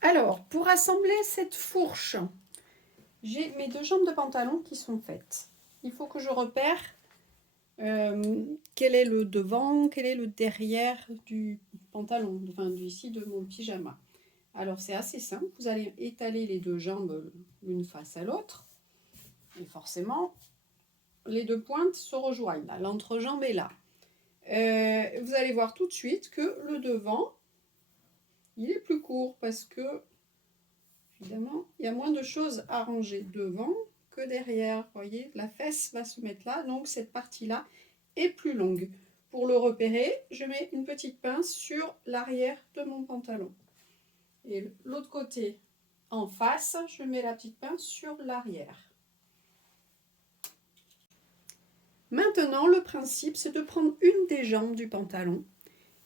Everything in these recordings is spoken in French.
Alors, pour assembler cette fourche, j'ai mes deux jambes de pantalon qui sont faites. Il faut que je repère quel est le devant, quel est le derrière du pantalon, enfin ici de mon pyjama. Alors c'est assez simple, vous allez étaler les deux jambes l'une face à l'autre et forcément les deux pointes se rejoignent, là, l'entrejambe est là. Vous allez voir tout de suite que le devant il est plus court parce que évidemment il y a moins de choses à ranger devant que derrière. Vous voyez, la fesse va se mettre là, donc cette partie là est plus longue. Pour le repérer, je mets une petite pince sur l'arrière de mon pantalon. Et l'autre côté, en face, je mets la petite pince sur l'arrière. Maintenant, le principe, c'est de prendre une des jambes du pantalon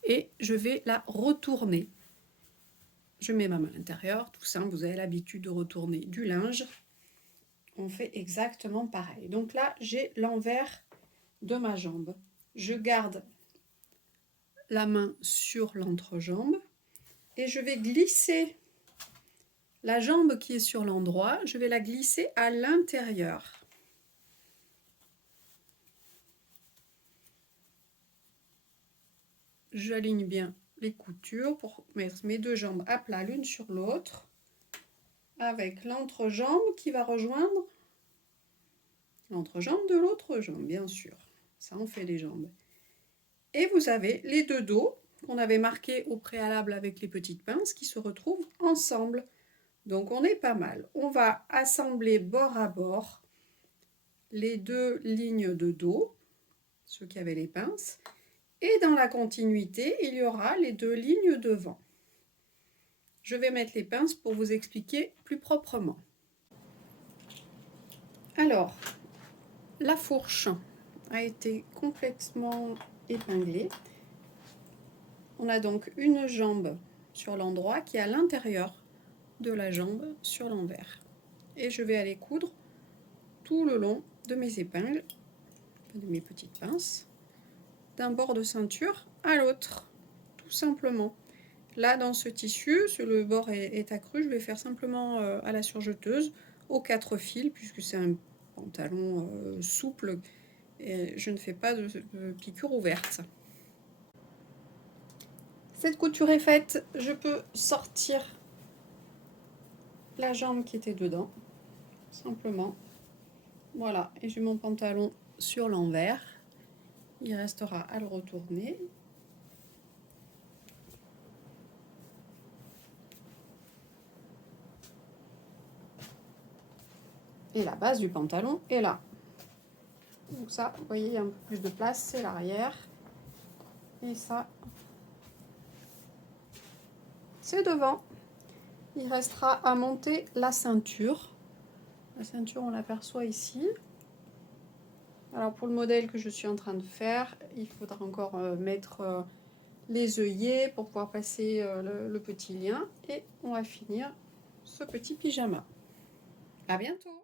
et je vais la retourner. Je mets ma main à l'intérieur, tout simple, vous avez l'habitude de retourner du linge. On fait exactement pareil. Donc là, j'ai l'envers de ma jambe. Je garde la main sur l'entrejambe et je vais glisser la jambe qui est sur l'endroit, je vais la glisser à l'intérieur. J'aligne bien les coutures pour mettre mes deux jambes à plat l'une sur l'autre, avec l'entrejambe qui va rejoindre l'entrejambe de l'autre jambe, bien sûr. Ça, on fait les jambes. Et vous avez les deux dos qu'on avait marqués au préalable avec les petites pinces qui se retrouvent ensemble. Donc on est pas mal. On va assembler bord à bord les deux lignes de dos, ceux qui avaient les pinces, et dans la continuité, il y aura les deux lignes devant. Je vais mettre les pinces pour vous expliquer plus proprement. Alors, la fourche a été complètement épinglée. On a donc une jambe sur l'endroit qui est à l'intérieur de la jambe sur l'envers. Et je vais aller coudre tout le long de mes épingles, de mes petites pinces, d'un bord de ceinture à l'autre, tout simplement. Là, dans ce tissu, le bord est accru, je vais faire simplement à la surjeteuse, aux 4 fils, puisque c'est un pantalon souple, et je ne fais pas de piqûre ouverte. Cette couture est faite, je peux sortir la jambe qui était dedans, simplement. Voilà, et j'ai mon pantalon sur l'envers. Il restera à le retourner. Et la base du pantalon est là. Donc ça, vous voyez, il y a un peu plus de place, c'est l'arrière. Et ça, c'est devant. Il restera à monter la ceinture. La ceinture, on l'aperçoit ici. Alors pour le modèle que je suis en train de faire, il faudra encore mettre les œillets pour pouvoir passer le petit lien. Et on va finir ce petit pyjama. À bientôt!